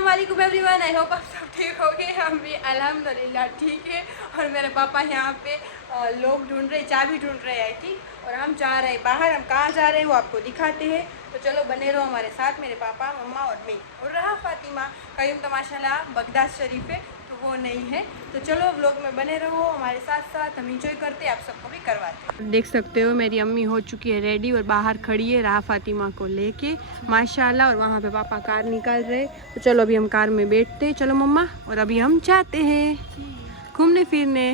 अस्सलाम वालेकुम everyone, I hope आप सब ठीक होंगे। हम भी अल्हम्दुलिल्लाह ठीक है। और मेरे पापा यहाँ पे लोग ढूंढ रहे, चाबी ढूंढ रहे आई थी, और हम जा रहे हैं बाहर। हम कहाँ जा रहे हैं वो आपको दिखाते हैं, तो चलो बने रहो हमारे साथ। मेरे पापा, मम्मा और मैं, और रहा फातिमा। कयूम तो माशाल्लाह बगदाद शरीफ है, तो वो नहीं है। तो चलो व्लॉग में बने रहो हमारे साथ साथ, हम इंजॉय करते हैं, आप सबको भी करवाते हैं। देख सकते हो मेरी अम्मी हो चुकी है रेडी और बाहर खड़ी है राह फातिमा को लेके माशाल्लाह। और वहाँ पे पापा कार निकाल रहे, तो चलो अभी हम कार में बैठते हैं। चलो मम्मा, और अभी हम जाते हैं घूमने फिरने।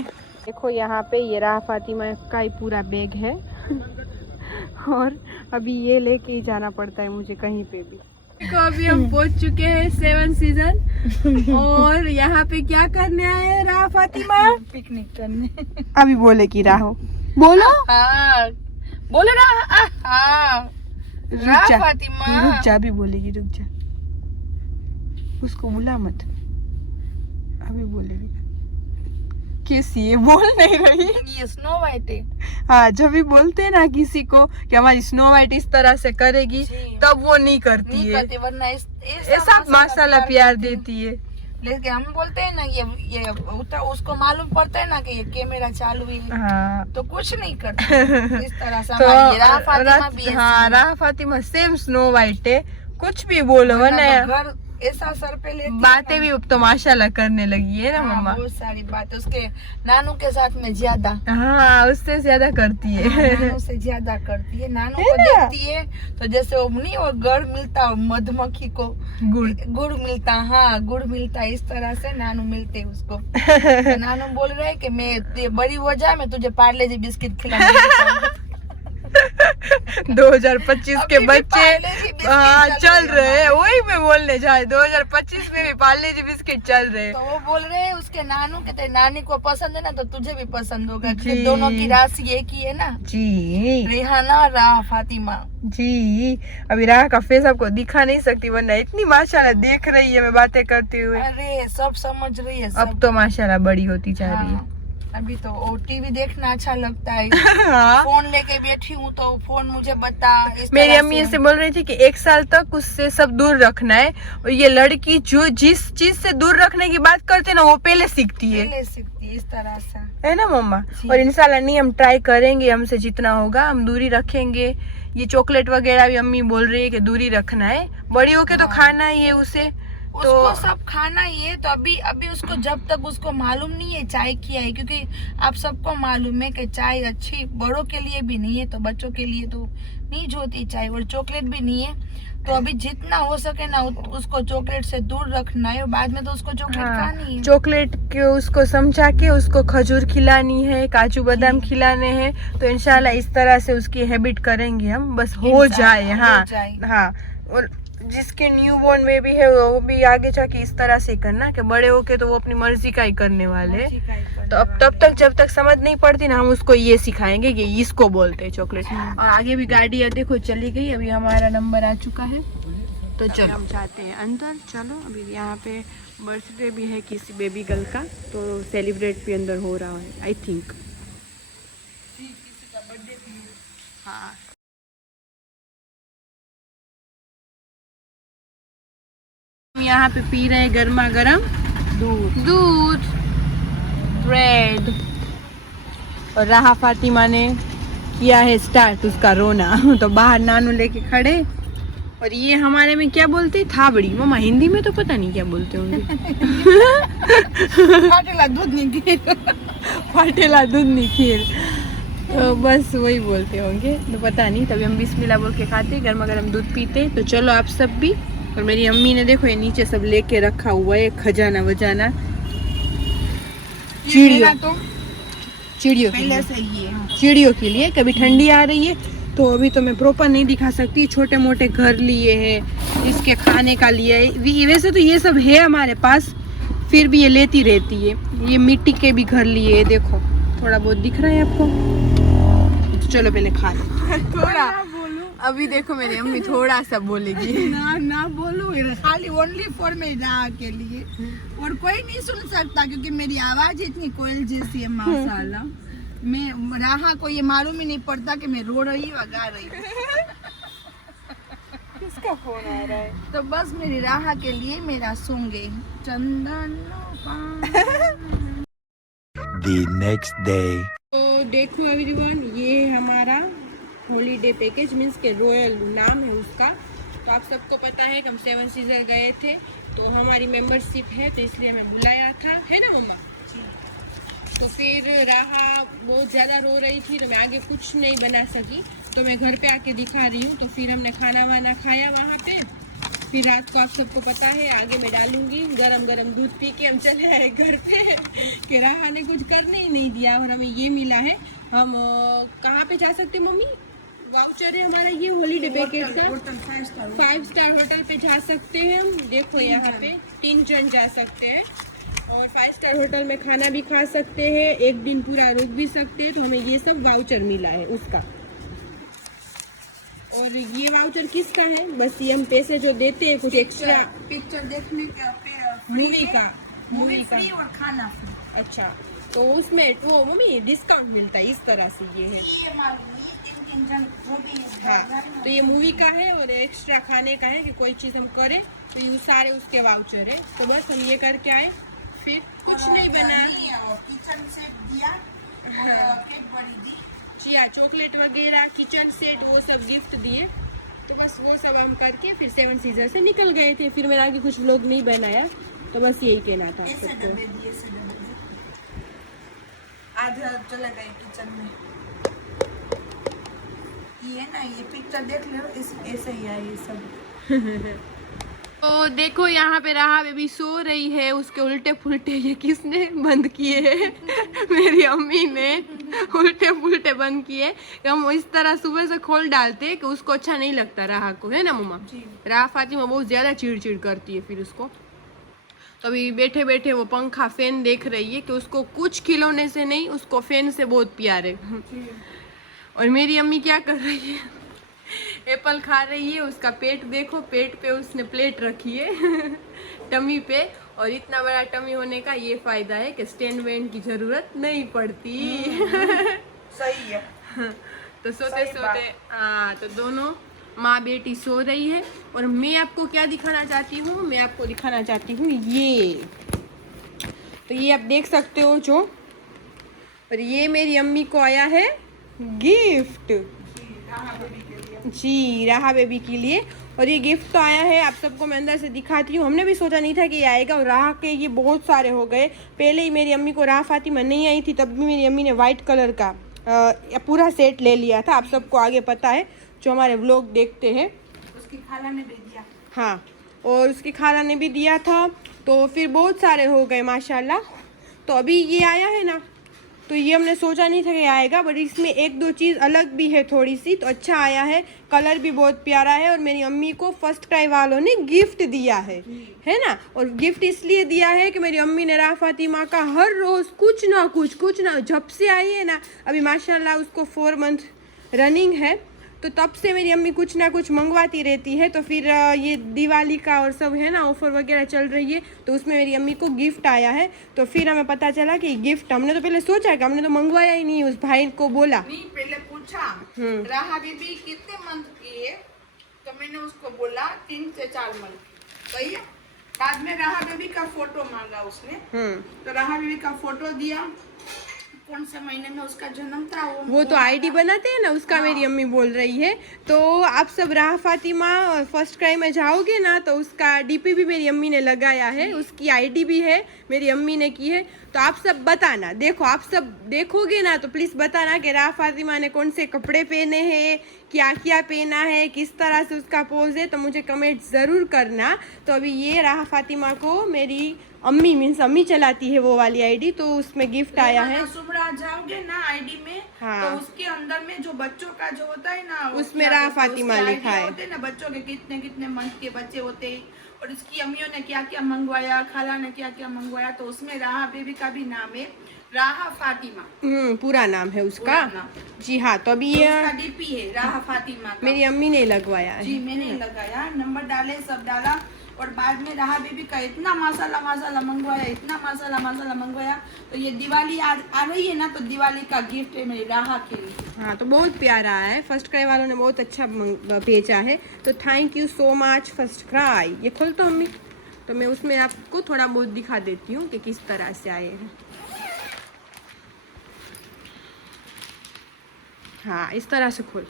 देखो यहाँ पे ये राह फातिमा का ही पूरा बैग है और अभी ये लेके ही जाना पड़ता है मुझे कहीं पे भी। देखो अभी हम पहुंच चुके हैं 7 सीजन और यहाँ पे क्या करने आए हैं राह फातिमा? पिकनिक करने। अभी बोले कि राहो बोलो। हाँ बोले ना। हाँ रुक जा, फातिमा, रुक जा, अभी बोलेगी, रुक जा, उसको बुला मत, अभी बोलेगी। कैसी है, बोल नहीं रही। ये स्नो वाइट है। हाँ, जब भी बोलते हैं ना किसी को कि हमारी स्नो वाइट इस तरह से करेगी, तब वो नहीं करती है, वरना ऐसा माशाल्लाह प्यार देती है। लेकिन हम बोलते हैं ना ये उसको मालूम पड़ता है ना कि ये कैमरा चालू है। हाँ, तो कुछ नहीं करती इस तरह से। तो राह फातिमा भी हाँ, राह फातिमा सेम स्नो वाइट है, कुछ भी बोलो वरना घर ऐसा सर पे लेती बातें भी तो माशाल्लाह करने लगी है ना मम्मा। बहुत सारी बात उसके नानू के साथ में ज्यादा। हाँ, उससे ज्यादा करती है। नानू से ज्यादा करती है। नानू को देखती है तो जैसे वो नहीं, वो गड़ मिलता मधुमक्खी को गुड़ मिलता। हाँ, गुड़ मिलता, इस तरह से नानू मिलते उसको। तो नानू बोल रहे कि मैं बड़ी हो जाए मैं तुझे पार्ले जी बिस्किट खिलाऊंगी। 2025 के बच्चे चल रहे हैं, वही मैं बोलने जाए, 2025 में भी पार्ले जी बिस्किट चल रहे हैं। तो वो बोल रहे हैं उसके नानू के तेरे नानी को पसंद है ना, तो तुझे भी पसंद होगा। दोनों की राशि एक ही है ना जी, रेहाना और राह फातिमा जी। अभी राह का फेस आपको दिखा नहीं सकती, वरना इतनी माशाल्लाह देख रही है मैं बातें करते हुए। अरे सब समझ रही है, अब तो माशाल्लाह बड़ी होती जा रही है। अभी तो टीवी देखना अच्छा लगता है। हाँ। फोन लेके बैठी हूँ तो फोन मुझे बता। मेरी अम्मी ऐसे बोल रही थी कि 1 साल तक उससे सब दूर रखना है, और ये लड़की जो जिस चीज से दूर रखने की बात करते ना वो पहले सीखती है, इस तरह से, है ना मम्मा। और इंशाल्लाह नहीं, हम ट्राई करेंगे, हमसे जितना होगा हम दूरी रखेंगे। ये चॉकलेट वगैरह भी अम्मी बोल रही है कि दूरी रखना है, बड़ी होके तो खाना ही है उसे, उसको सब खाना ही है। तो अभी उसको जब तक उसको मालूम नहीं है चाय क्या है, क्योंकि आप सबको मालूम है कि चाय अच्छी बड़ों के लिए भी नहीं है, तो बच्चों के लिए तो नहीं होती चाय, और चॉकलेट भी नहीं है। तो अभी जितना हो सके ना उसको चॉकलेट से दूर रखना है, बाद में तो उसको चॉकलेट खानी है। चॉकलेट के उसको समझा के उसको खजूर खिलानी है, काजू बादाम खिलाने हैं, तो इंशाल्लाह इस तरह से उसकी हैबिट करेंगे हम, बस हो जाए। हाँ हाँ, और जिसके न्यू बोर्न बेबी है वो भी आगे जाके इस तरह से करना कि बड़े होके तो वो अपनी मर्जी का ही करने वाले। तो अब तब तक जब तक समझ नहीं पड़ती ना, हम उसको ये सिखाएंगे कि इसको बोलते हैं चॉकलेट। और आगे भी गाड़ी है, देखो चली गई, अभी हमारा नंबर आ चुका है, तो चलो हम जाते हैं अंदर। चलो अभी यहाँ पे बर्थडे भी है किसी बेबी गर्ल का, तो सेलिब्रेट भी अंदर हो रहा है आई थिंक। हाँ, यहाँ पे पी रहे हैं गर्मा गर्म दूध ब्रेड, और राह फातिमा ने किया है स्टार्ट उसका रोना। तो बाहर नानू लेके खड़े, और ये हमारे में क्या बोलते हैं, थाबड़ी। मम्मा हिंदी में तो पता नहीं क्या बोलते होंगे। फाटेला दूध नहीं खीर। फाटेला दूध नहीं खीर, तो बस वही बोलते होंगे, तो पता नहीं। तभी हम बिस्मिल्लाह बोल के खाते, गर्मा गर्म दूध पीते। तो चलो आप सब भी। और मेरी अम्मी ने देखो ये नीचे सब लेके रखा हुआ है, खजाना वजाना चिड़ियों के लिए। कभी ठंडी आ रही है तो अभी तो मैं प्रॉपर नहीं दिखा सकती, छोटे मोटे घर लिए हैं, इसके खाने का लिए है। वैसे तो ये सब है हमारे पास, फिर भी ये लेती रहती है। ये मिट्टी के भी घर लिए, देखो थोड़ा बहुत दिख रहा है आपको। तो चलो पहले खा लो थोड़ा। अभी देखो मेरी अम्मी थोड़ा सा बोलेगी। ना बोलो, खाली ओनली फॉर मेरी राह के लिए, और कोई नहीं सुन सकता क्योंकि मेरी आवाज इतनी कोयल जैसी है माशाल्लाह। मैं राह को ये मालूम ही नहीं पड़ता कि मैं रो रही हूँ गा रही हूँ। किसका फोन आ रहा है? तो बस मेरी राह के लिए मेरा सूंगे चंदन The next day. तो देखो एवरीवन, ये हमारा हॉलीडे पैकेज मीन्स के रॉयल नाम है उसका। तो आप सबको पता है कि हम 7 सीजर गए थे, तो हमारी मेंबरशिप है, तो इसलिए हमें बुलाया था, है ना मम्मा? तो फिर राहा बहुत ज़्यादा रो रही थी, तो मैं आगे कुछ नहीं बना सकी, तो मैं घर पे आके दिखा रही हूँ। तो फिर हमने खाना वाना खाया वहाँ पे। फिर रात को आप सबको पता है आगे मैं डालूंगी गरम गरम दूध पी के हम चले आए घर पे कि राहा ने कुछ करने ही नहीं दिया और हमें ये मिला है। हम कहाँ पे जा सकते हैं मम्मी? वाउचर है हमारा ये हॉलीडे पैकेज का, 5 स्टार होटल पे जा सकते हैं हम। देखो यहाँ पे 3 जन जा सकते हैं और 5 स्टार होटल में खाना भी खा सकते हैं, एक दिन पूरा रुक भी सकते हैं। तो हमें ये सब वाउचर मिला है उसका। और ये वाउचर किसका है? बस ये हम पैसे जो देते हैं कुछ एक्स्ट्रा पिक्चर देखने का मूवी का और खाना फ्री। अच्छा, तो उसमें वो मम्मी डिस्काउंट मिलता है, इस तरह से ये है। हाँ, तो ये मूवी का है और एक्स्ट्रा खाने का है कि कोई चीज़ हम करें तो ये सारे उसके वाउचर है। तो बस हम ये करके आए, फिर कुछ नहीं बना। किचन सेट दिया, केक बड़ी दी, चिया चॉकलेट वगैरह, किचन सेट, वो सब गिफ्ट दिए। तो बस वो सब हम करके फिर 7 सीजर से निकल गए थे। फिर मैंने आगे कुछ व्लॉग नहीं बनाया, तो बस यही कहना था ऐसे सबको। डब्बे दिए, ऐसे डब्बे दिए। आधे चले गए किचन में। ये ना, ये पिक्चर देख लो, ऐसे ही है ये सब। तो देखो यहाँ पे राहा बेबी सो रही है, उसके उल्टे पुल्टे ये किसने बंद किए हैं? मेरी अम्मी ने उल्टे पुल्टे बंद किए। हम इस तरह सुबह से खोल डालते हैं कि उसको अच्छा नहीं लगता राहा को, है ना मम्मा? राहा फातिमा बहुत ज़्यादा चिड़चिड़ करती है फिर उसको। तो अभी बैठे बैठे वो पंखा फैन देख रही है कि उसको कुछ खिलौने से नहीं, उसको फैन से बहुत प्यार है। और मेरी अम्मी क्या कर रही है? एप्पल खा रही है। उसका पेट देखो, पेट पे उसने प्लेट रखी है टमी पे। और इतना बड़ा टमी होने का ये फायदा है कि स्टैंड बैंड की जरूरत नहीं पड़ती। सही है। तो सोते सोते हाँ, तो दोनों माँ बेटी सो रही है। और मैं आपको क्या दिखाना चाहती हूँ? मैं आपको दिखाना चाहती हूँ ये, तो ये आप देख सकते हो जो, और ये मेरी अम्मी को आया है गिफ्ट जी, राहा बेबी के लिए। और ये गिफ्ट तो आया है, आप सबको मैं अंदर से दिखाती हूँ। हमने भी सोचा नहीं था कि ये आएगा, और राहा के ये बहुत सारे हो गए। पहले ही मेरी अम्मी को राहा फातिमा नहीं आई थी, तब भी मेरी अम्मी ने वाइट कलर का पूरा सेट ले लिया था। आप सबको आगे पता है जो हमारे व्लॉग देखते हैं। उसकी खाला ने भी दिया। हाँ, और उसकी खाला ने भी दिया था, तो फिर बहुत सारे हो गए माशाल्लाह। तो अभी ये आया है ना, तो ये हमने सोचा नहीं था कि आएगा, बट इसमें 1-2 चीज़ अलग भी है थोड़ी सी, तो अच्छा आया है। कलर भी बहुत प्यारा है। और मेरी अम्मी को फर्स्ट क्राई वालों ने गिफ्ट दिया है ना। और गिफ्ट इसलिए दिया है कि मेरी अम्मी ने राहा फातिमा का हर रोज़ कुछ ना जब से आई है ना, अभी माशाल्लाह उसको 4 मंथ रनिंग है, तो तब से मेरी अम्मी कुछ ना कुछ मंगवाती रहती है। तो फिर ये दिवाली का और सब है ना, ऑफ़र वगैरह चल रही है, तो उसमें मेरी अम्मी को गिफ्ट आया है। तो फिर हमें पता चला कि गिफ्ट, हमने तो पहले सोचा कि हमने तो मंगवाया ही नहीं, उस भाई को बोला नहीं, पहले पूछा राहा बेबी कितने मंथ की है, तो मैंने उसको बोला 3 से 4 मंथ। सही है। बाद में राहा बेबी का फोटो मांगा उसने, तो राहा बेबी का फोटो दिया, कौन से महीने में उसका जन्म था वो तो आईडी बनाते हैं ना उसका। मेरी अम्मी बोल रही है, तो आप सब राहा फातिमा फर्स्ट क्राई में जाओगे ना, तो उसका डीपी भी मेरी अम्मी ने लगाया है, उसकी आईडी भी है, मेरी अम्मी ने की है। तो आप सब बताना, देखो आप सब देखोगे ना तो प्लीज़ बताना कि राहा फातिमा ने कौन से कपड़े पहने हैं, क्या क्या पहना है, किस तरह से उसका पोज है, तो मुझे कमेंट ज़रूर करना। तो अभी ये राहा फातिमा को मेरी अम्मी मीन्स अम्मी चलाती है वो वाली आईडी, तो उसमें गिफ्ट आया है। सुबह जाओगे ना आईडी में, हाँ, तो उसके अंदर में जो बच्चों का जो होता है ना, उसमें राहा फातिमा लिखा है। होते ना बच्चों के कितने कितने मंथ के बच्चे होते हैं, और उसकी अम्मियों ने क्या क्या मंगवाया, खाला ने क्या क्या मंगवाया, तो उसमें राहा बेबी का भी नाम है राहा फातिमा। पूरा नाम है उसका। जी हाँ, तो अभी ये उसका डीपी है राहा फातिमा का। मेरी अम्मी ने लगवाया है। जी मैंने लगाया, नंबर डाले, सब डाला, और बाद में राहा बेबी का इतना मसाला मंगवाया, इतना मसाला मंगवाया। तो ये दिवाली आ रही है ना, तो दिवाली का गिफ्ट है मेरी राहा के लिए। हाँ, तो बहुत प्यारा है। फर्स्ट क्राई वालों ने बहुत अच्छा भेजा है, तो thank you so much first cry. ये खोल तो मम्मी, तो मैं उसमें आपको थोड़ा बहुत दिखा देती हूँ कि किस तरह से आए हैं। हाँ, इस तरह से खोल।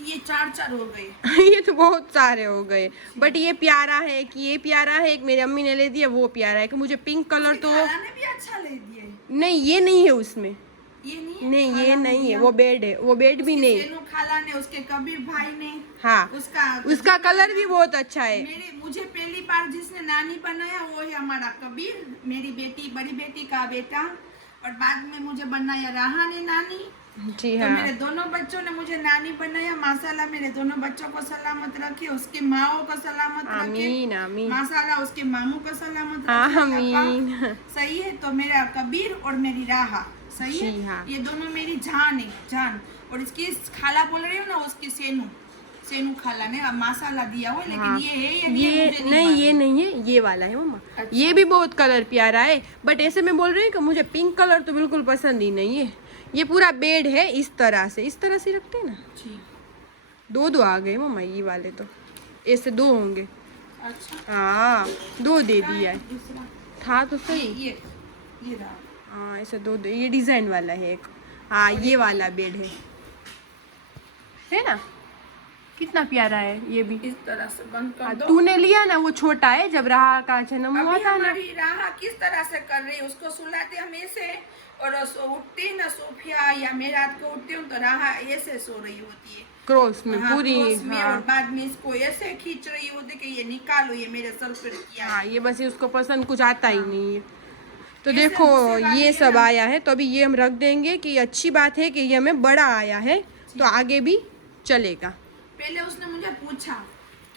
ये 4 हो गए। ये तो बहुत सारे हो गए, बट ये प्यारा है कि ये प्यारा है। एक मेरी अम्मी ने ले दिया, वो प्यारा है कि मुझे पिंक कलर तो ने भी अच्छा ले दिया। नहीं, ये नहीं है उसमें, ये नहीं है, नहीं ये नहीं है, वो बेड है, वो बेड भी नहीं। सेनू खाला ने, उसके कबीर भाई ने, हाँ, उसका कलर भी बहुत अच्छा है। मुझे पहली बार जिसने नानी बनाया वो है हमारा कबीर, मेरी बेटी, बड़ी बेटी का बेटा, और बाद में मुझे बनाया राहा ने नानी। जी तो हाँ, मेरे दोनों बच्चों ने मुझे नानी बनाया। माशाल्लाह मेरे दोनों बच्चों को सलामत रखे, उसके माओ को सलामत रखे। आमीन आमीन। माशाल्लाह उसके मामू को सलामत रखे। आमीन। सही है। तो मेरा कबीर और मेरी राहा, सही है। जी हाँ। ये दोनों मेरी जान है, जान। और इसकी खाला बोल रही हूँ ना, उसकी सेनू खाला ने अब माशाल्लाह दिया हुआ, लेकिन हाँ, ये है ये मुझे नहीं, ये नहीं है, ये वाला है मम्मा। अच्छा। ये भी बहुत कलर प्यारा है, बट ऐसे मैं बोल रही हूँ कि मुझे पिंक कलर तो बिल्कुल पसंद ही नहीं है। ये पूरा बेड है इस तरह से रखते हैं ना। जी। दो आ गए मम्मा, ये वाले तो ऐसे 2 होंगे। अच्छा, हाँ, 2 दे दिया है, दूसरा था तो सही। ये रहा। हाँ, ऐसे 2 दे। ये डिजाइन वाला है एक। हाँ, ये वाला बेड है ना, कितना प्यारा है ये भी। इस तरह से बंद कर दो। तूने लिया ना, वो छोटा है, जब राहा का जन्म हुआ अभी था ना। हमारी राहा किस तरह से कर रही है, उसको सुलाते हम ऐसे, और उठती ना सोफिया या मैं रात को उठती हूँ तो राहा ऐसे सो रही होती है, क्रॉस में हाँ, पूरी। क्रॉस में, हाँ, और बाद में इसको ऐसे खींच रही होती कि ये निकालो, ये मेरे सर पर किया। हाँ, ये बस उसको पसंद कुछ आता ही नहीं है। तो ऐसे देखो गुस्से वाली ये है सब ना। आया है, तो अभी ये हम रख देंगे कि अच्छी बात है कि ये हमें बड़ा आया है, तो आगे भी चलेगा। पहले उसने मुझे पूछा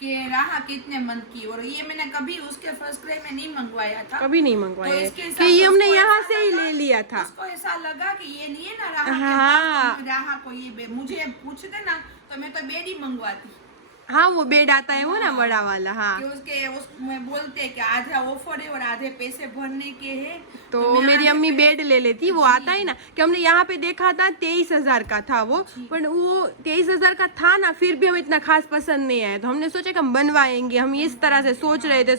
कि राहा कितने मन की, और ये मैंने कभी उसके फर्स्ट क्राई में नहीं मंगवाया था, कभी नहीं तो मंगवाया इसके कि हिसाब ये से हमने उसको यहाँ ऐसा से ही लगा- ले लिया था। उसको ऐसा लगा कि ये नहीं है ना राहा के हाँ। पास, तो राहा को ये मुझे पूछते ना तो मैं तो बेड ही मंगवाती, हाँ, वो बेड आता है वो ना, बड़ा वाला। हाँ, कि उसमें बोलते कि आधा ऑफर है और आधे पैसे भरने के हैं, तो मैं मेरी आधे अम्मी पैसे- बेड ले लेती। वो आता है ना कि हमने यहाँ पे देखा था 23,000 का था वो, पर वो 23,000 का था ना, फिर भी हमें इतना खास पसंद नहीं आया, तो हमने सोचा कि हम बनवाएंगे। हम इस तरह से सोच रहे थे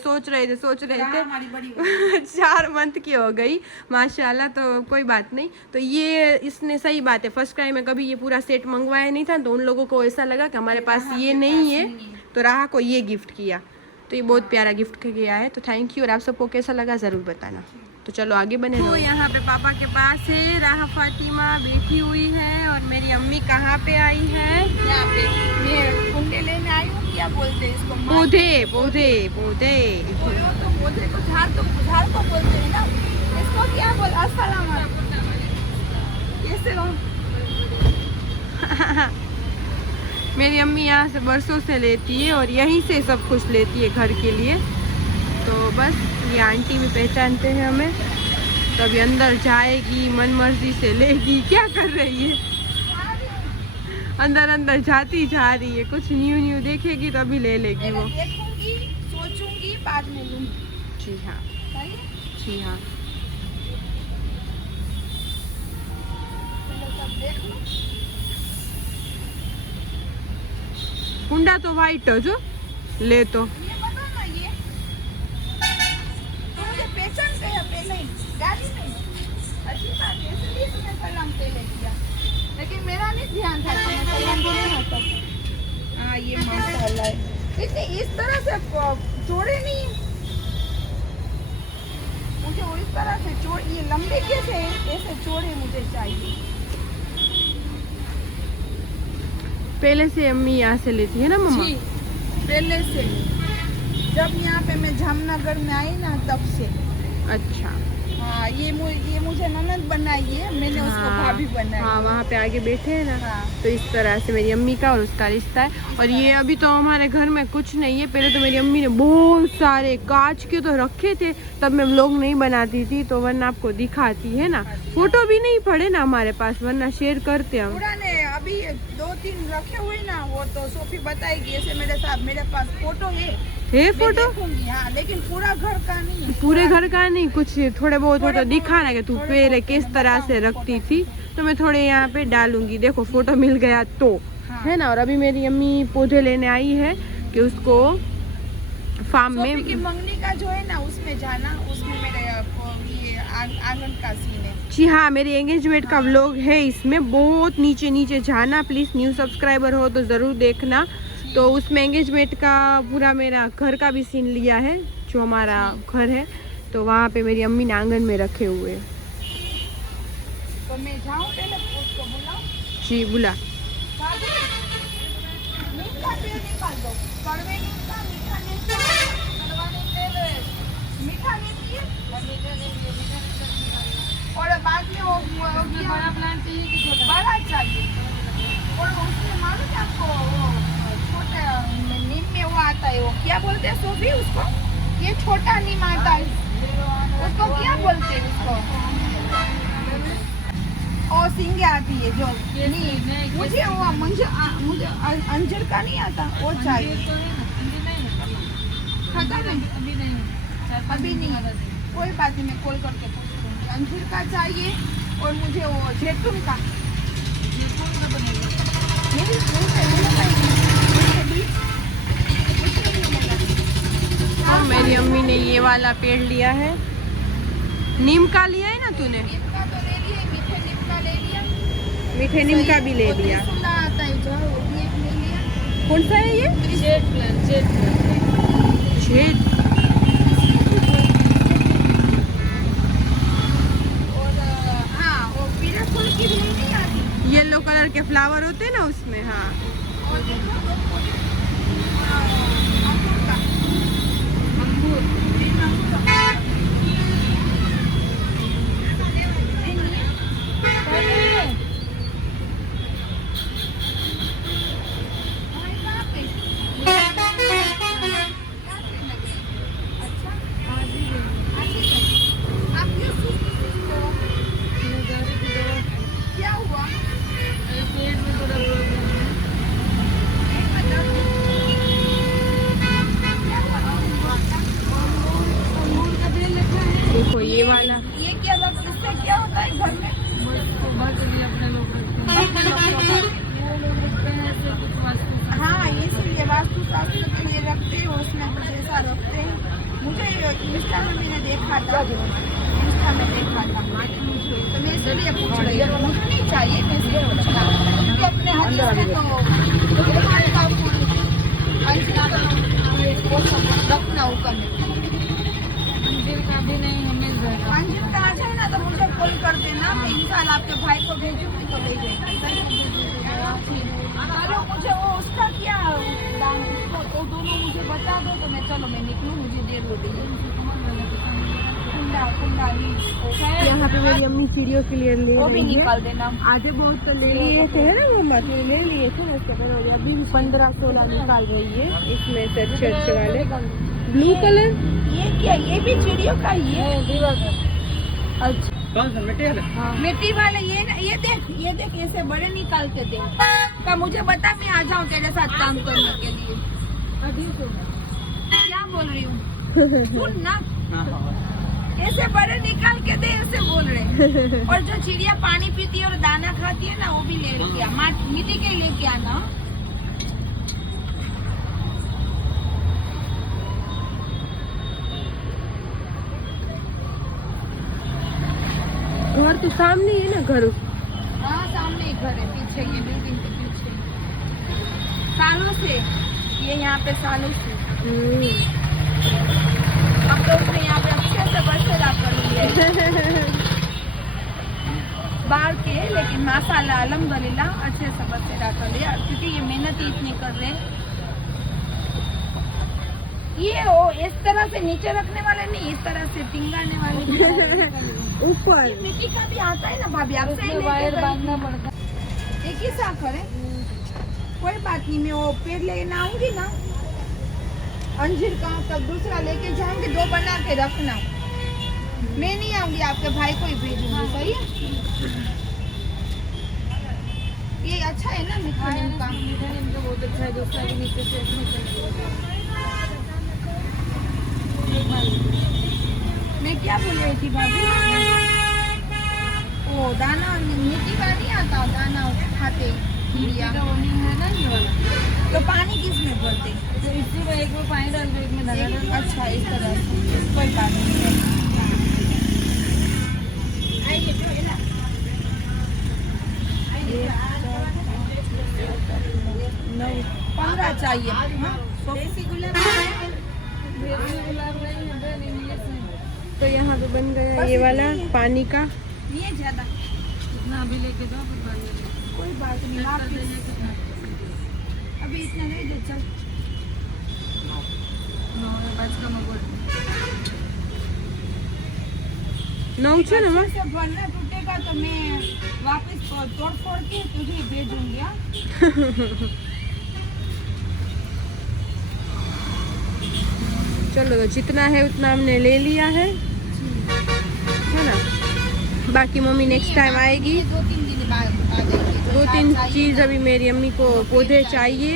राहा हमारी बड़ी हो 4 मंथ की हो गई माशाल्लाह, तो कोई बात नहीं। तो ये इसने सही बात है, फर्स्ट क्राई में कभी ये पूरा सेट मंगवाया नहीं था, तो उन लोगों को ऐसा लगा कि हमारे पास राहा ये के नहीं पास है, नहीं है। तो राहा को ये गिफ्ट किया। तो ये बहुत प्यारा गिफ्ट किया है, तो थैंक यू। और आप सबको कैसा लगा ज़रूर बताना। तो चलो आगे बने रहो। यहाँ पे पापा के पास है, राहा फातिमा बैठी हुई है, और मेरी अम्मी कहाँ पे आई है? यहाँ पे मैं कुंडे लेने आई हूँ, क्या बोलते हैं इसको, पौधे। तो पौधे को झाड़ तो बोलते हैं ना, इसको क्या बोल, अस्सलाम कैसे हो? मेरी अम्मी यहाँ से बरसों से लेती है, और यहीं से सब कुछ लेती है घर के लिए। तो बस ये आंटी भी पहचानते हैं हमें, तो अभी अंदर जाएगी, मन मर्जी से लेगी। क्या कर रही है? अंदर जाती जा रही है, कुछ न्यू देखेगी तो अभी ले लेगी वो। देखूंगी, सोचूंगी, बाद में लूंगी। जी हाँ, सही है? जी हाँ। पहले सब देख लो। कुंडा तो वाइट हो जो ले तो। ये बता ना, ये तो मुझे पहचानते हैं पहले ही गाड़ी में। अच्छी बात है, इसलिए तुमने सलाम पहले किया, लेकिन मेरा नहीं ध्यान था कि मैं सलाम बोलूँ तब। हाँ, ये माशाल्लाह है। इस तरह से जोड़े नहीं, मुझे वो इस तरह से जोड़, ये लंबे कैसे हैं, ऐसे जोड़े मुझे चाहिए। पहले से अम्मी यहाँ से लेती है ना मम्मा? जी, पहले से, जब यहाँ पे मैं जामनगर में आई ना तब से। अच्छा। हाँ, ये ये मुझे ननद बनाई है, मैंने उसको भाभी बनाई। हाँ, वहाँ पे आगे बैठे हैं ना। हाँ। तो इस तरह से मेरी अम्मी का और उसका रिश्ता है। और ये अभी तो हमारे घर में कुछ नहीं है। पहले तो मेरी अम्मी ने बहुत सारे कांच के तो रखे थे, तब मैं व्लॉग नहीं बनाती थी, तो वरना आपको दिखाती है ना। फोटो भी नहीं पड़े ना हमारे पास, वरना शेयर करते हम। पुराने अभी 2-3 रखे हुए ना, वो तो सोफी बताएगी। ऐसे मेरे पास फोटो है फोटो? हाँ, लेकिन पूरा घर का नहीं है। पूरे घर का नहीं, कुछ थोड़े बहुत हो तो दिखाना कि तू पहले किस तरह से रखती थी। तो मैं थोड़े यहाँ पे डालूंगी, देखो फोटो मिल गया तो। हाँ। है ना। और अभी मेरी अम्मी पौधे लेने आई है कि उसको फार्म सोफी में। की मंगनी का जो है ना, उसमें जाना, उसमें मेरे ये आंगन का सीन है। जी हाँ, मेरी एंगेजमेंट का व्लॉग है इसमें, बहुत नीचे नीचे जाना प्लीज़। न्यू सब्सक्राइबर हो तो ज़रूर देखना। तो उसमें एंगेजमेंट का पूरा मेरा घर का भी सीन लिया है, जो हमारा घर है। तो वहाँ पे मेरी अम्मी ने आंगन में रखे हुए। तो मैं जाऊँ पहले उसको बुलाऊं? जी बुला। नीम का पेड़ निकाल दो, कड़वे नीम का, मीठा नीम का, कड़वा नीम ले लो। मीठा नीम की और बाद में वो बड़ा प्लांट चाहिए कि छोटा? बड़ा चाहिए। और उसमें मालूम है आपको, वो छोटे नीम में वो आता है, वो क्या बोलते हैं सोफी उसको? ये छोटा नीम आता है, उसको क्या बोलते हैं उसको? और सिंगे आती है जो नहीं, मुझे अंजीर का नहीं आता, वो चाहिए। खत्म है अभी नहीं, कोई बात नहीं, मैं कॉल करके पूछ लूँगी। अंजीर का चाहिए और मुझे वो जैतून का। हाँ, मेरी अम्मी ने ये वाला पेड़ लिया है। नीम का लिया है ना तूने? नीम का तो ले लिया, मीठे नीम का ले लिया, मीठे नीम का भी ले लिया। त्रिशूला आता है जो, वो भी एक ले लिया। कौन सा है ये? छेद। और हाँ, वो पीले फूल की भी नहीं आती। येलो कलर के फ्लावर होते हैं ना उसमें। हाँ, और देखो अंगूर का, क्या हुआ? देखो ये वाला। ये क्या लगता है, इससे क्या होता है घर में? हाँ, इसलिए वास्तु शास्त्र के लिए रखते हैं, उसमें कुछ ऐसा रखते हैं। मुझे इंस्टा में मैंने देखा था, तो मैं इसलिए पूछ रही हूँ। मुझे नहीं चाहिए, मैं इसलिए पूछ रहा हूँ, क्योंकि अपने हस्बैंड को भगवान का रखना हुक्म है। अंजिर का आ जाए ना तो मुझे कॉल कर देना, मैं इंसान आपके भाई को भेजूंगी तो ले जाएगा। चलो, मुझे वो उसका क्या दाम, उसको तो दोनों मुझे बता दो, तो मैं मैं निकलूँ, मुझे देर हो गई है। कुंडा ही यहाँ पे मेरी अम्मी वीडियो क्लियर ले वो भी रही है। निकाल देना। आधे बहुत तो ले लिए थे ना, वो मत ले लिए थे ना, उसके बाद अभी 15-16 निकाल रही है इसमें से अच्छे वाले। ब्लू कलर ये क्या, ये भी चिड़ियों का ही है? अच्छा, कौन सा मटेरियल? मिट्टी वाले ये देख ऐसे बड़े निकालते थे। का मुझे बता, मैं आ जाऊँ तेरे साथ काम करने के लिए। क्या बोल रही हूँ सुन ना, ऐसे बड़े निकाल के दे, ऐसे बोल रहे। और जो चिड़िया पानी पीती है और दाना खाती है ना, वो भी ले लिया, मिट्टी के लेके आना। घर तो सामने है ना, घर हाँ, सामने ही घर है, पीछे ये बिल्डिंग के पीछे। सालों से ये यहाँ पे, सालों से। अब तो उसने यहाँ पे अच्छे से बसेरा कर लिया बाहर के, लेकिन माशाल्लाह अल्हम्दुलिल्लाह अच्छे से बसेरा कर लिया, क्योंकि ये मेहनत ही इतनी कर रहे हैं। ये वो इस तरह से नीचे रखने वाले नहीं, इस तरह से टिंगाने वाले ऊपर मिट्टी का भी आता है ना भाभी, आप वायर बांधना पड़ता है। एक ही साखर है, कोई बात नहीं, मैं वो पेड़ लेना आऊंगी ना अंजीर का, तब दूसरा लेके जाऊंगी, 2 बना के रखना। मैं नहीं आऊंगी, आपके भाई को ही भेजूंगी, सही है? ये अच्छा है ना मीठा नीम का? मीठा नीम का बहुत अच्छा है, दूसरा भी नीचे से मैं क्या बोल रही थी भाभी? ओ दाना मिट्टी का नहीं आता, दाना खाते कीड़िया वो नहीं है ना ये वाला। तो पानी किस में भरते? तो इसी में एक में पानी डाल दो, एक में दाना डाल। अच्छा इस तरह से, कोई बात नहीं है। 15 चाहिए। तो यहाँ पे बन गया ये वाला पानी का। ये ज्यादा इतना अभी लेके जाओ, फिर बाद में कोई बात नहीं, अभी इतना नहीं दे, चल नौ छे ना माँ? से भरना टूटेगा तो मैं वापस तोड़ फोड़ के तुझे भेजूंगी। चलो तो जितना है उतना हमने ले लिया है ना। बाकी मम्मी नेक्स्ट टाइम आएगी। 2-3 दिन बाद आ जाएगी। 2-3 चीज़ अभी मेरी अम्मी को पौधे चाहिए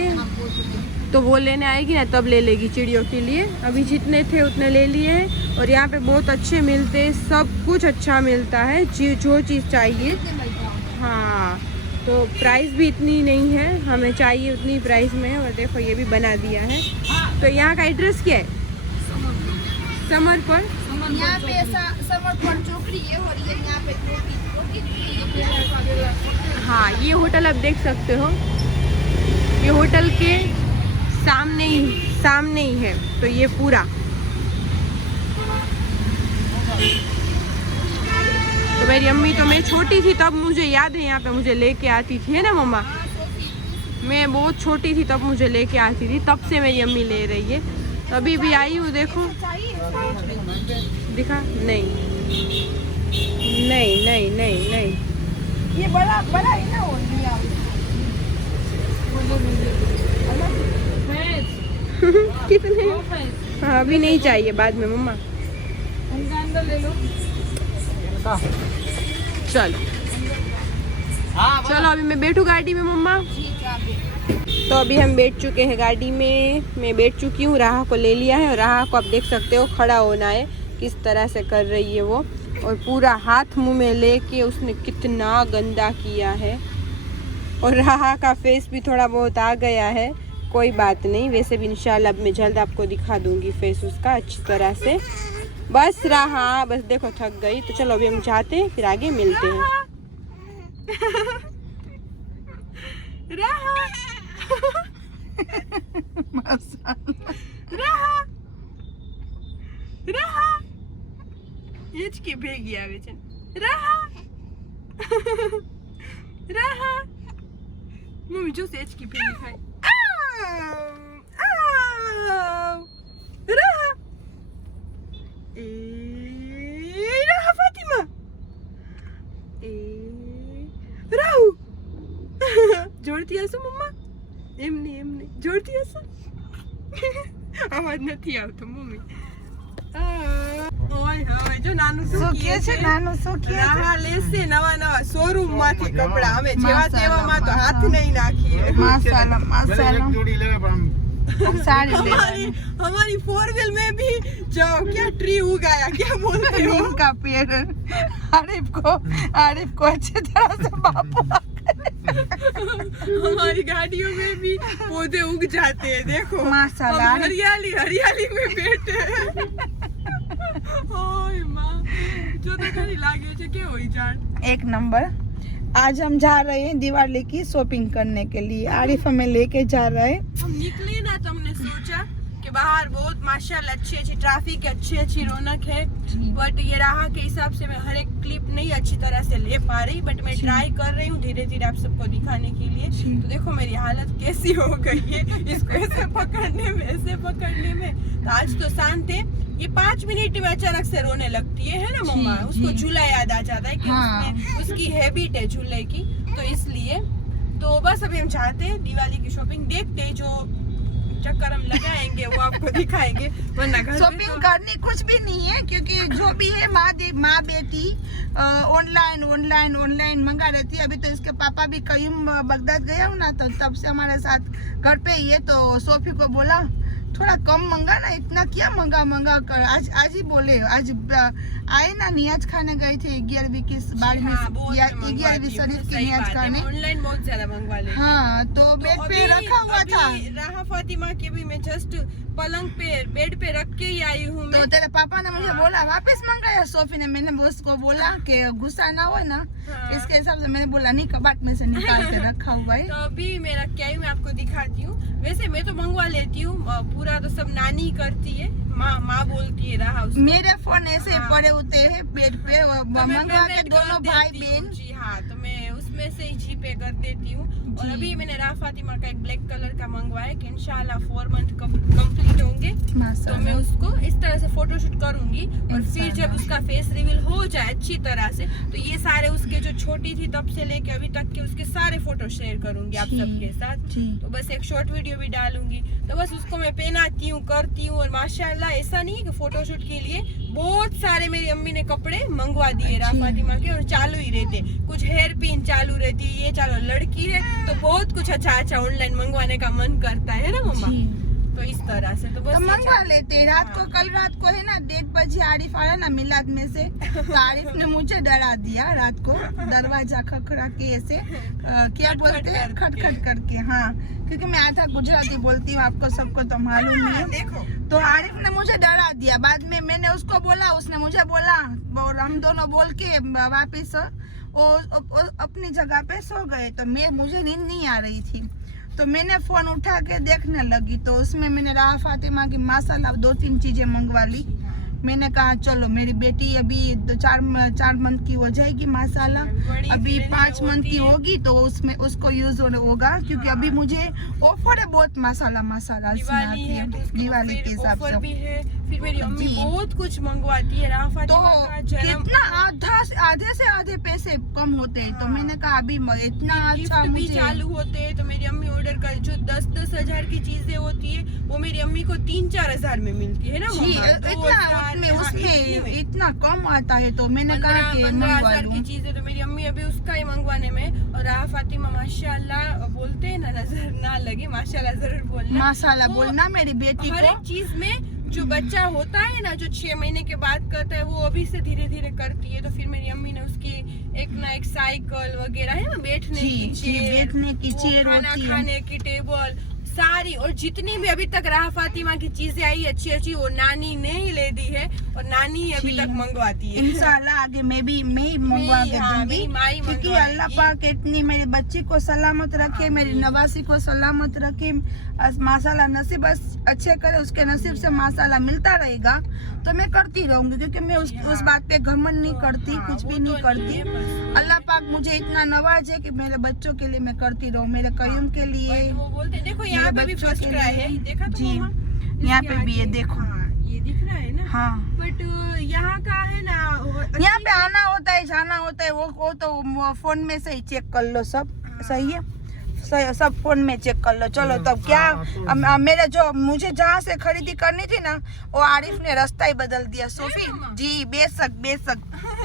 तो वो लेने आएगी ना, तब ले लेगी चिड़ियों के लिए। अभी जितने थे उतने ले लिए हैं। और यहाँ पे बहुत अच्छे मिलते हैं, सब कुछ अच्छा मिलता है, जो चीज़ चाहिए। हाँ, तो प्राइस भी इतनी नहीं है, हमें चाहिए उतनी प्राइस में है। और देखो ये भी बना दिया है। तो यहाँ का एड्रेस क्या है? समरपुर। यहाँ पे समरपुर चौकड़ी है और ये यहाँ पे हाँ, ये होटल आप देख सकते हो, ये होटल के सामने ही है। तो ये पूरा तो मेरी अम्मी, तो मैं छोटी थी तब मुझे याद है यहाँ पे मुझे लेके आती थी, है ना मम्मा? मैं बहुत छोटी थी तब मुझे लेके आती थी, तब से मेरी अम्मी ले रही है। तो अभी भी आई हूँ, देखो दिखा नहीं नहीं नहीं नहीं नहीं, ये बड़ा बड़ा है ना वो लिया। कितने? हाँ अभी नहीं चाहिए, बाद में मम्मा। ले लो। चलो चलो अभी मैं बैठूँ गाड़ी में मम्मा। तो अभी हम बैठ चुके हैं गाड़ी में, मैं बैठ चुकी हूँ। राहा को ले लिया है और राहा को आप देख सकते हो खड़ा होना है, किस तरह से कर रही है वो। और पूरा हाथ मुंह में लेके उसने कितना गंदा किया है। और राहा का फेस भी थोड़ा बहुत आ गया है, कोई बात नहीं। वैसे भी इंशाल्लाह अब मैं जल्द आपको दिखा दूंगी फेस उसका अच्छी तरह से। बस राहा, बस देखो थक गई। तो चलो अभी हम जाते हैं, फिर आगे मिलते हैं। राहा राहा राहा हिचकी ભેગી આવે છે। રાહા રાહા મમ્મી જો हिचकी ભેગી થાય। રાહા એ રાહા ફાતિમા એ રાહુ જોડતી હશો મમ્મા? એમને જોડતી હશો? અવાજ નથી આવતો મમ્મી। ઓય હોય જો નાનું શું કહે છે? નાનું શું કે રાહા લેશે નવા શોરૂમ માંથી કપડા, અમે જેવા તેવામાં તો હાથ નહીં નાખીએ। माशाल्लाह माशाल्लाह साड़ी ले हमारी 4 व्हील में भी जो क्या ट्री उगाया, क्या बोलते हो? नीम का पेड़। आरिफ को अच्छी तरह से बापू हमारी गाड़ियों में भी पौधे उग जाते हैं, देखो माशाल्लाह। हम हरियाली में बैठे हैं। ओए माँ जो तो खरी लागे छे के होई जान। एक नंबर। आज हम जा रहे हैं दिवाली की शॉपिंग करने के लिए। आरिफ हमें लेके जा रहा है। हम निकले ना तो हमने सोचा कि बाहर बहुत माशाल्लाह अच्छी ट्रैफिक, अच्छी रौनक है। बट ये राहा के हिसाब से मैं हर एक क्लिप नहीं अच्छी तरह से ले पा रही, बट मैं ट्राई कर रही हूँ धीरे धीरे आप सबको दिखाने के लिए। तो देखो मेरी हालत कैसी हो गई है इसको ऐसे पकड़ने में। तो आज तो शांत है, ये 5 मिनट में अचानक से रोने लगती है ना मम्मा। जी, उसको जी। झूला याद आ जाता है कि हाँ। उसकी हैबिट है झूले की, तो इसलिए। तो बस अभी हम चाहते हैं दिवाली की शॉपिंग, देखते हैं जो चक्कर हम लगाएंगे वो आपको दिखाएंगे, वरना घर पे शॉपिंग तो करनी कुछ भी नहीं है, क्योंकि जो भी है माँ बेटी ऑनलाइन मंगा रहती है। अभी तो इसके पापा भी कयूम बगदाद गया हूँ ना, तो तब से हमारे साथ घर पे ही है। तो सोफी को बोला थोड़ा कम मंगा ना, इतना क्या मंगा कर। आज ही बोले, आज आए ना नियाज खाने गए थे 11वीं की बार में, 11वीं शरीफ की नियाज खाने। ऑनलाइन बहुत ज्यादा मंगवा लेती हूँ। हाँ, तो बेड पे रखा हुआ था। राहा फातिमा के भी मैं जस्ट पलंग पे बेड पे रख के ही आई हूँ तो मैं। तेरे पापा ने मुझे बोला वापस मंगाया सोफी ने। मैंने उसको बोला कि गुस्सा ना हो ना, हाँ। इसके हिसाब से मैंने बोला नहीं, कबाट में से निकाल के रखा हुआ है। तो अभी मैं रख के आई, मैं आपको दिखाती हूँ। वैसे मैं तो मंगवा लेती हूँ, पूरा तो सब नानी करती है, माँ बोलती है राहा उसको। मेरे फोन ऐसे हाँ। पड़े होते हैं बेड पे, तो मैं मंगवा के पेमेंट दोनों कर भाई देती हूँ। बहन। जी हाँ, तो मैं उसमें से ही जीपे कर देती हूँ। और जी। अभी मैंने राहा फातिमा का एक ब्लैक कलर का मंगवाया कि इंशाल्लाह 4 मंथ कंप्लीट होंगे तो माशाल्लाह। मैं उसको इस तरह से फोटोशूट करूंगी। और फिर जब इंशाल्लाह। उसका फेस रिवील हो जाए अच्छी तरह से, तो ये सारे उसके जो छोटी थी तब से लेके अभी तक के उसके सारे फोटो शेयर करूंगी आप जी, सबके साथ। जी। तो बस एक शॉर्ट वीडियो भी डालूंगी। तो बस उसको मैं पहनाती हूँ, करती हूँ। और माशाल्लाह ऐसा नहीं है कि फोटोशूट के लिए बहुत सारे मेरी अम्मी ने कपड़े मंगवा दिए राहा जी। फातिमा के, और चालू ही रहते। कुछ हेयर पिन चालू रहती है, ये चालू, लड़की है तो बहुत कुछ अच्छा ऑनलाइन मंगवाने का मन करता है ना मम्मा। जी। तो इस तरह से तो बस तो ये मंगवा चालू- लेते हैं। रात को, हाँ। कल रात को है ना 1:30 बजे आरिफ आया ना मिलाद में से, तो आरिफ ने मुझे डरा दिया रात को, दरवाजा खखड़ा के ऐसे क्या खटखट बोलते हैं, करके। खटखट करके। हाँ, क्योंकि मैं आधा गुजराती बोलती हूँ, आपको सबको तो मालूम हाँ, है। देखो तो आरिफ ने मुझे डरा दिया। बाद में मैंने उसको बोला, उसने मुझे बोला, और हम दोनों बोल के वापिस वो अपनी जगह पे सो गए। तो मुझे नींद नहीं आ रही थी, तो मैंने फोन उठा के देखने लगी। तो उसमें मैंने राहा फातिमा की माशाल्लाह 2-3 चीजें मंगवा ली। मैंने कहा चलो, मेरी बेटी अभी 4 मंथ की हो जाएगी माशाल्लाह, बड़ी अभी धीरे-धीरे 5 मंथ होती की है। होगी तो उसमें उसको यूज होगा, क्योंकि अभी मुझे ऑफर है बहुत माशाल्लाह दिवाली आती है है तो उसके दिवाली के हिसाब ऑफर भी से। है। फिर मेरी अम्मी जी। बहुत कुछ मंगवाती है। राहा तो फातिमा का जन्म कितना आधे से आधे पैसे कम होते हैं। तो हाँ। मैंने कहा अभी इतना अच्छा गिफ्ट भी मुझे। चालू होते हैं। तो मेरी अम्मी ऑर्डर कर, जो 10-10 हजार की चीजें होती है वो मेरी अम्मी को 3-4 हजार में मिलती है ना जी, मम्मा। उसमें इतना कम आता है। तो मैंने कहा कि 15 मंगवा हजार की लूं। चीजें तो मेरी अम्मी अभी उसका ही मंगवाने में। और राहा फातिमा माशाल्लाह बोलते हैं ना, नजर ना लगे, माशाल्लाह जरूर बोलना। माशाल्लाह वो बोलना मेरी बेटी हर को। एक चीज में जो बच्चा होता है ना, जो 6 महीने के बाद करता है, वो अभी से धीरे धीरे करती है। तो फिर मेरी अम्मी ने उसकी एक साइकिल वगैरह है ना, बैठने जी, की जी, चेयर, बैठने की वो चेयर खाना होती है। खाने की टेबल सारी, और जितनी भी अभी तक राहा फातिमा की चीजें आई अच्छी अच्छी, वो नानी ने ही ले दी है। और नानी ही अभी जी। तक मंगवाती है। इंशाल्लाह आगे मैं ही मंगवा के हाँ, दूंगी, मेरी माँ ही क्योंकि मंगवाएगी। अल्लाह पाक इतनी मेरी बच्ची को सलामत रखे, मेरी नवासी को सलामत रखे, माशाल्लाह नसीब अच्छे करे, उसके नसीब से माशाल्लाह मिलता रहेगा। तो मैं करती रहूंगी, क्योंकि मैं उस बात पे घमंड नहीं करती, हाँ, कुछ वो भी तो नहीं करती। है, बस। अल्लाह पाक मुझे इतना नवाजे कि मेरे बच्चों के लिए मैं करती रहूं, मेरे कयूम के लिए, वही तो वो बोलते हैं। देखो यहाँ पे भी बच्चों फर्स्ट के क्राई है, लिए। देखा तो जी, मम्मा? यहाँ इसके पे भी ये आगे, देखो। हाँ, ये दिख रहा है ना। हाँ, बट यहाँ का है ना, यहाँ पे आना होता है, जाना होता है, वो तो फोन में से ही चेक कर लो, सब सही है, सब फोन में चेक कर लो। चलो तब क्या, मेरे जो मुझे जहाँ से खरीदी करनी थी ना, वो आरिफ ने रास्ता ही बदल दिया। सोफी जी, बेशक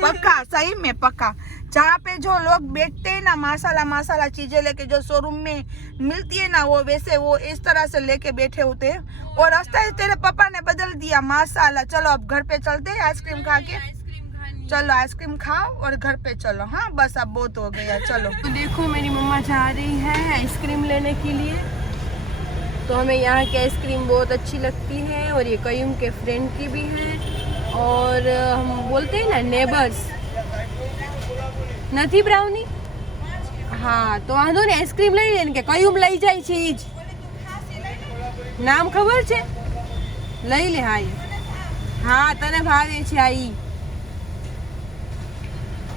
पक्का, सही में पक्का। जहाँ पे जो लोग बैठते हैं ना, माशाल्लाह चीजें लेके जो शोरूम में मिलती है ना, वो वैसे वो इस तरह से लेके बैठे होते हैं। और रास्ता ही तेरे पापा ने बदल दिया माशाल्लाह। चलो अब घर पे चलते हैं आइसक्रीम खा के। चलो आइसक्रीम खाओ और घर पे चलो। हाँ बस अब बहुत हो गया, चलो। तो देखो मेरी मम्मा जा रही है आइसक्रीम लेने के लिए। तो हमें यहाँ की आइसक्रीम बहुत अच्छी लगती है, और ये कयूम के फ्रेंड की भी है। और हम बोलते हैं ना नेबर्स, નથી બ્રાઉની? હા તો વાંધો ને, આઈસ્ક્રીમ લઈ લે ને, કે કયુમ લઈ જાય છે ઈ જ નામ ખબર છે? લઈ લે। હા તને ભાવે છે આ ઈ।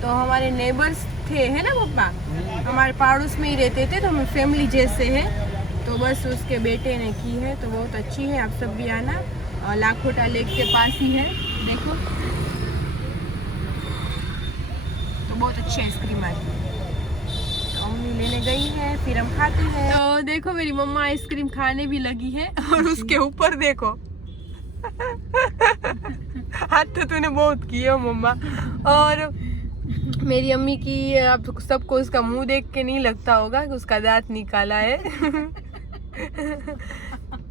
तो हमारे नेबर्स थे, है ना पप्पा, हमारे पड़ोस में ही रहते थे, तो हमें फैमिली जैसे है। तो बस उसके बेटे ने की है, तो बहुत अच्छी है, आप सब भी आना। लाखोटा लेक के पास ही है, देखो। तो बहुत अच्छी आइसक्रीम आई, तो मम्मी लेने गई है, फिर हम खाते हैं। तो देखो मेरी मम्मा आइसक्रीम खाने भी लगी है, और उसके ऊपर देखो हाथ तो तूने बहुत किए हो मम्मा। और मेरी अम्मी की, अब सबको उसका मुंह देख के नहीं लगता होगा कि उसका दांत निकाला है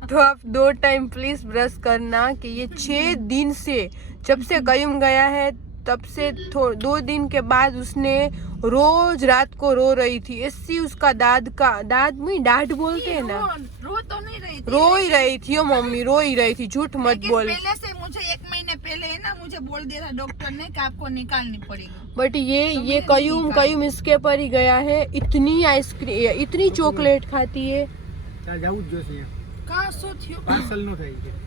तो आप 2 टाइम प्लीज ब्रश करना कि ये 6 दिन से, जब से कयूम गया है तब से 2 दिन के बाद उसने रोज रात को रो रही थी। ऐसी उसका दांत में डांट बोलते हैं ना, रो तो नहीं रही थी, रो ही रही थी। ओ मम्मी रो ही रही थी, झूठ मत बोल। पहले से मुझे 1 महीने पहले है ना, मुझे बोल दिया था डॉक्टर ने कि आपको निकालनी पड़ेगी। बट ये कयूम इसके पर ही गया है। इतनी आइसक्रीम, इतनी चॉकलेट खाती है।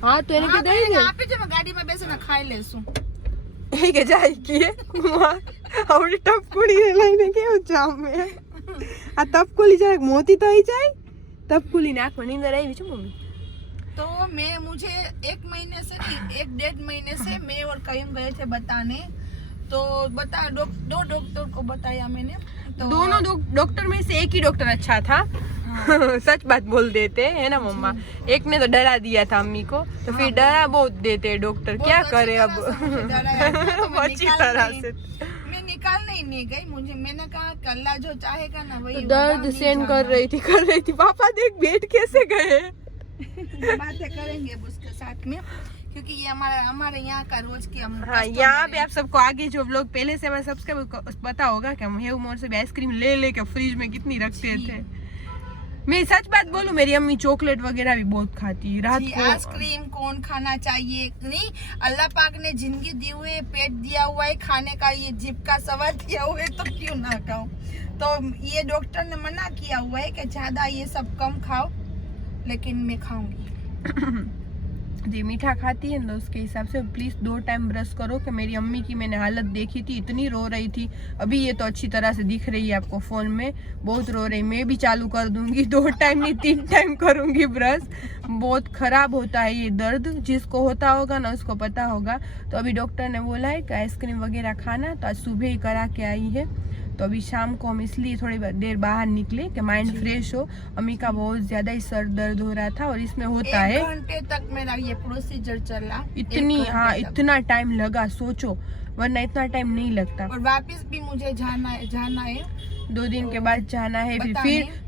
हाँ तो એને કે દઈ દે આપી જે, ગાડી માં બેસીને ખાઈ લેશું। એ કે જાય કે આવડી ટપકુડી લઈને કેવું જામ મે આ ટપકુલી જરાક મોતી થઈ જાય, ટપકુલી નાખવાની અંદર આવી છે મમ્મી। तो मुझे 1 महीने से नहीं, 1-1.5 महीने से मैं और कयूम गए थे बताने। तो बता 2 डॉक्टर को बताया मैंने, तो दोनों डॉक्टर में से एक ही डॉक्टर अच्छा था। सच बात बोल देते है ना मम्मा। एक ने तो डरा दिया था अम्मी को, तो फिर डरा बहुत देते हैं डॉक्टर, क्या करे अब अच्छी तरह से। मैं निकालने ही नहीं गई, मैंने कहा कि अल्लाह जो चाहेगा ना वही तो दर्द सहन कर रही थी। पापा देख बैठ कैसे गए बातें करेंगे उसके साथ में, क्योंकि ये हमारे यहाँ का रोज की हम। हाँ, यहाँ पे आप सबको आगे जो लोग पहले से हमें सब्सक्राइब पता होगा कि हम हेव मोर से भी आइसक्रीम ले के फ्रिज में कितनी रखते थे। मैं सच बात बोलूं, मेरी अम्मी चॉकलेट वगैरह भी बहुत खाती है रात को। आइसक्रीम कौन खाना चाहिए? नहीं, अल्लाह पाक ने जिंदगी दी हुई है, पेट दिया हुआ है, खाने का ये जीभ का स्वाद दिया हुआ है, तो क्यों ना खाऊं। तो ये डॉक्टर ने मना किया हुआ है कि ज्यादा ये सब कम खाओ, लेकिन मैं खाऊंगी। जी मीठा खाती है ना, उसके हिसाब से प्लीज 2 टाइम ब्रश करो। कि मेरी अम्मी की मैंने हालत देखी थी, इतनी रो रही थी। अभी ये तो अच्छी तरह से दिख रही है आपको फोन में, बहुत रो रही। मैं भी चालू कर दूंगी, 2 टाइम नहीं 3 टाइम करूंगी ब्रश। बहुत खराब होता है ये दर्द, जिसको होता होगा ना उसको पता होगा। तो अभी डॉक्टर ने बोला है कि आइसक्रीम वगैरह खाना, तो आज सुबह ही करा के आई है। तो अभी शाम को हम इसलिए थोड़ी देर बाहर निकले कि माइंड फ्रेश हो। अम्मी का बहुत ज्यादा ही सर दर्द हो रहा था, और इसमें होता है 1 घंटे तक मेरा ये प्रोसीजर चला। इतना टाइम लगा, सोचो, वरना इतना टाइम नहीं लगता। और वापस भी मुझे जाना है 2 दिन के बाद जाना है,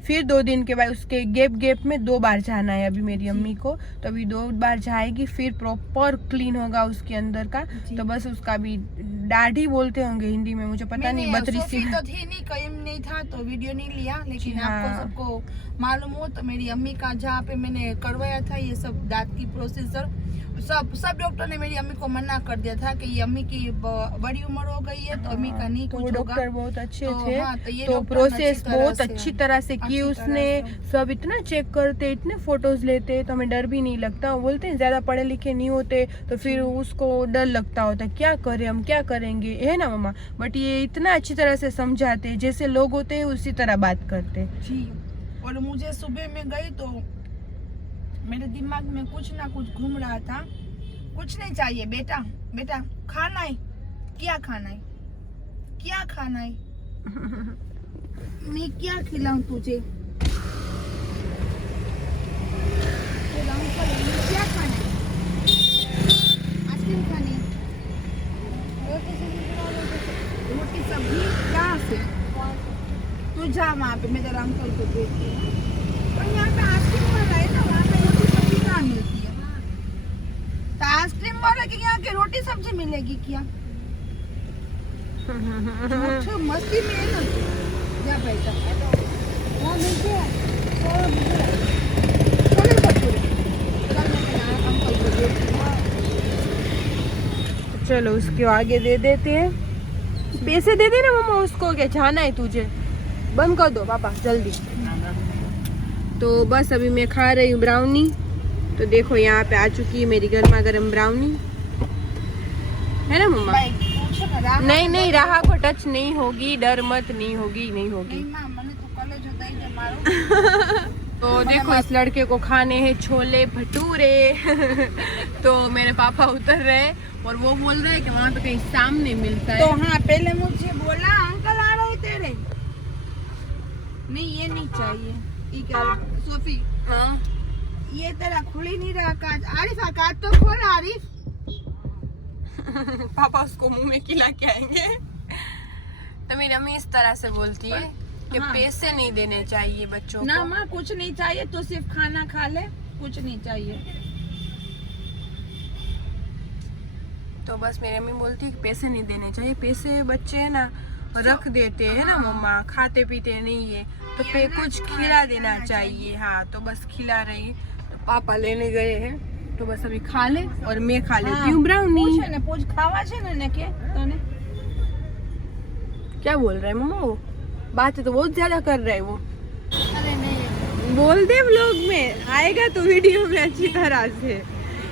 फिर 2 दिन के बाद उसके गैप में 2 बार जाना है अभी मेरी अम्मी को। तो अभी 2 बार जाएगी, फिर प्रॉपर क्लीन होगा उसके अंदर का। तो बस उसका भी दाढ़ी बोलते होंगे हिंदी में, मुझे पता नहीं। 32 तो थी नहीं, कहीं नहीं था तो वीडियो नहीं लिया, लेकिन आपको सबको मालूम हो तो मेरी अम्मी का जहाँ पे मैंने करवाया था ये सब दांत की प्रोसीजर, सब डॉक्टर ने मेरी अम्मी को मना कर दिया था कि ये अम्मी की बड़ी उम्र हो गई है, तो अम्मी का नहीं कुछ होगा। डॉक्टर बहुत अच्छे थे। हाँ, तो प्रोसेस बहुत अच्छी तरह से की उसने। सब इतना चेक करते, इतने फोटोज लेते, तो हमें डर भी नहीं लगता। वो बोलते हैं ज्यादा पढ़े लिखे नहीं होते तो फिर उसको डर लगता होता, क्या करें हम, क्या करेंगे, है ना मम्मा। बट ये इतना अच्छी तरह से समझाते, जैसे लोग होते हैं उसी तरह बात करते जी। और मुझे सुबह में गई तो मेरे दिमाग में कुछ ना कुछ घूम रहा था। कुछ नहीं चाहिए बेटा, खाना है, क्या खाना है, क्या खाना है मैं क्या खिलाऊं तुझे, क्या खाना है, आइसक्रीम खानी है, रोटी सब्जी कहाँ से? तू जा वहाँ पे, मैं तेरा अंकल को देखती हूँ। और यहाँ पे आइसक्रीम वाला है ना, वहाँ पे रोटी सब्जी कहाँ मिलती है? तो आइसक्रीम वाला के यहाँ के रोटी सब्जी मिलेगी क्या? मस्ती में है ना, जा बेटा। चलो उसके आगे दे देते हैं, पैसे दे देना मम्मा उसको, क्या जाना है तुझे, बंद कर दो पापा जल्दी। तो बस अभी मैं खा रही हूँ ब्राउनी। तो देखो यहाँ पे आ चुकी है मेरी गर्मा गर्म ब्राउनी, है ना मम्मा। नहीं राहा को टच नहीं होगी, डर मत, नहीं होगी। तो देखो इस लड़के को खाने हैं छोले भटूरे तो मेरे पापा उतर रहे हैं और वो बोल रहे हैं कि वहाँ पे कहीं सामने मिलता है। तो हाँ, पहले मुझे बोला अंकल आ रहे तेरे, नहीं ये नहीं चाहिए। ठीक है सोफी, हाँ ये तेरा खुल ही नहीं रहा कांच। आरिफ कांच तो खोल आरिफ। पापा उसको मुंह में खिला के आएंगे। तो मेरी अम्मी इस तरह से बोलती है कि हाँ। पैसे नहीं देने चाहिए बच्चों ना को। माँ कुछ नहीं चाहिए, तो सिर्फ खाना खा ले, कुछ नहीं चाहिए। तो बस मेरी अम्मी बोलती है कि पैसे नहीं देने चाहिए, पैसे बच्चे है ना रख देते हैं ना मम्मा, खाते पीते नहीं है, तो पे कुछ खिला देना चाहिए। हाँ तो बस खिला रही है। तो पापा लेने गए हैं, तो बस अभी खा ले और मैं खा लेती हूँ ब्राउनी। पूछे ने पूछ खावा छे ने के तने क्या बोल रहे हैं मम्मा? वो बातें तो बहुत ज्यादा कर रहे हैं वो। अरे नहीं बोल दे व्लॉग में आएगा तो वीडियो में अच्छी तरह से।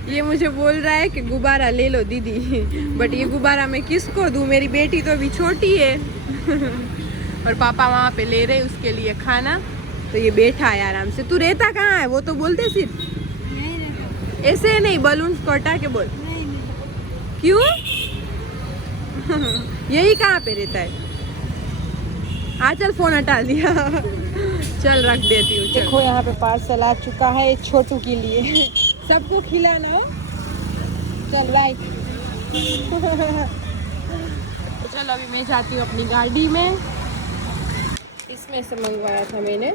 ये मुझे बोल रहा है कि गुब्बारा ले लो दीदी, बट ये गुब्बारा मैं किसको दूँ, मेरी बेटी तो अभी छोटी है। और पापा वहाँ पे ले रहे उसके लिए खाना, तो ये बैठा है आराम से। तू रहता कहाँ है वो तो बोलते, सिर्फ ऐसे नहीं बलून को हटा के बोल। क्यों? यही कहाँ पे रहता है? हाँ चल फोन हटा दिया। चल रख देती हूँ। देखो यहाँ पे पार्सल आ चुका है छोटू के लिए। सबको खिलाना हो। चल बाय। तो चल अभी मैं जाती हूँ अपनी गाड़ी में। इसमें से मंगवाया था मैंने,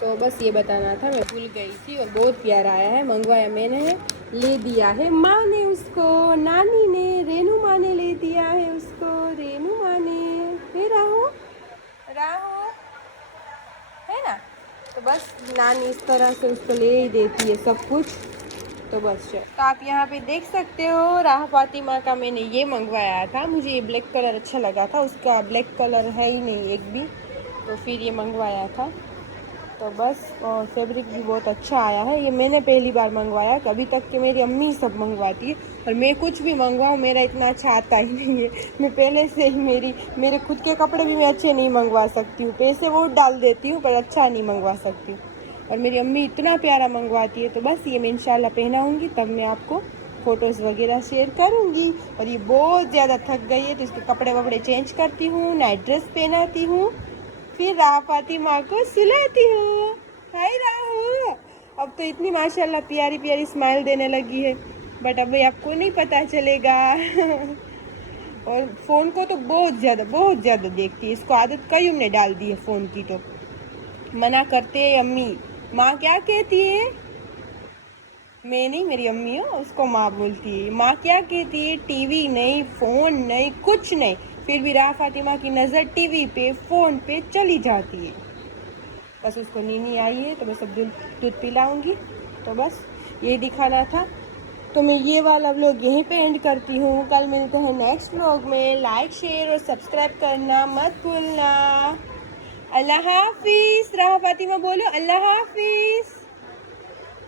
तो बस ये बताना था, मैं भूल गई थी। और बहुत प्यारा आया है, मंगवाया मैंने है, ले दिया है माँ ने उसको, नानी ने, रेनू माँ ने ले दिया है उसको, रेनू माँ ने। हे राहु है ना। तो बस नानी इस तरह से उसको ले ही देती है सब कुछ। तो बस तो आप यहाँ पे देख सकते हो, राह फातिमा का मैंने ये मंगवाया था। मुझे ये ब्लैक कलर अच्छा लगा था, उसका ब्लैक कलर है ही नहीं एक भी, तो फिर ये मंगवाया था। तो बस, और फैब्रिक भी बहुत अच्छा आया है। ये मैंने पहली बार मंगवाया, कभी तक कि मेरी अम्मी सब मंगवाती है, और मैं कुछ भी मंगवाऊँ मेरा इतना अच्छा आता ही नहीं है। मैं पहले से ही मेरे खुद के कपड़े भी मैं अच्छे नहीं मंगवा सकती हूँ, पैसे बहुत डाल देती हूँ पर अच्छा नहीं मंगवा सकती हूँ। और मेरी अम्मी इतना प्यारा मंगवाती है। तो बस ये मैं इंशाल्लाह पहनाऊँगी, तब मैं आपको फ़ोटोज़ वगैरह शेयर करूँगी। और ये बहुत ज़्यादा थक गई है, तो इसके कपड़े वपड़े चेंज करती हूँ, नाइट ड्रेस पहनाती हूँ, फिर राह फातिमा को सुलाती हूँ। हाय राहु, अब तो इतनी माशाल्लाह प्यारी प्यारी स्माइल देने लगी है, बट अभी आपको नहीं पता चलेगा। और फ़ोन को तो बहुत ज़्यादा देखती है, इसको आदत कई हमने डाल दी है फ़ोन की। तो मना करते हैं अम्मी, माँ क्या कहती है? मैं नहीं, मेरी अम्मी हो, उसको माँ बोलती है। माँ क्या कहती है? टीवी नहीं, फ़ोन नहीं, कुछ नहीं। फिर भी राह फातिमा की नज़र टीवी पे, फ़ोन पे चली जाती है। बस उसको नीनी आई है, तो मैं सब दूध पिलाऊंगी। तो बस ये दिखाना था। तो मैं ये वाला व्लॉग यहीं पे एंड करती हूँ। कल मिलते हैं नेक्स्ट व्लॉग में। लाइक, शेयर और सब्सक्राइब करना मत भूलना। अल्लाह हाफिज़। राह फातिमा बोलो अल्लाह हाफिज़।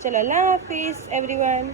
चलो अल्लाह हाफिज़ एवरीवन।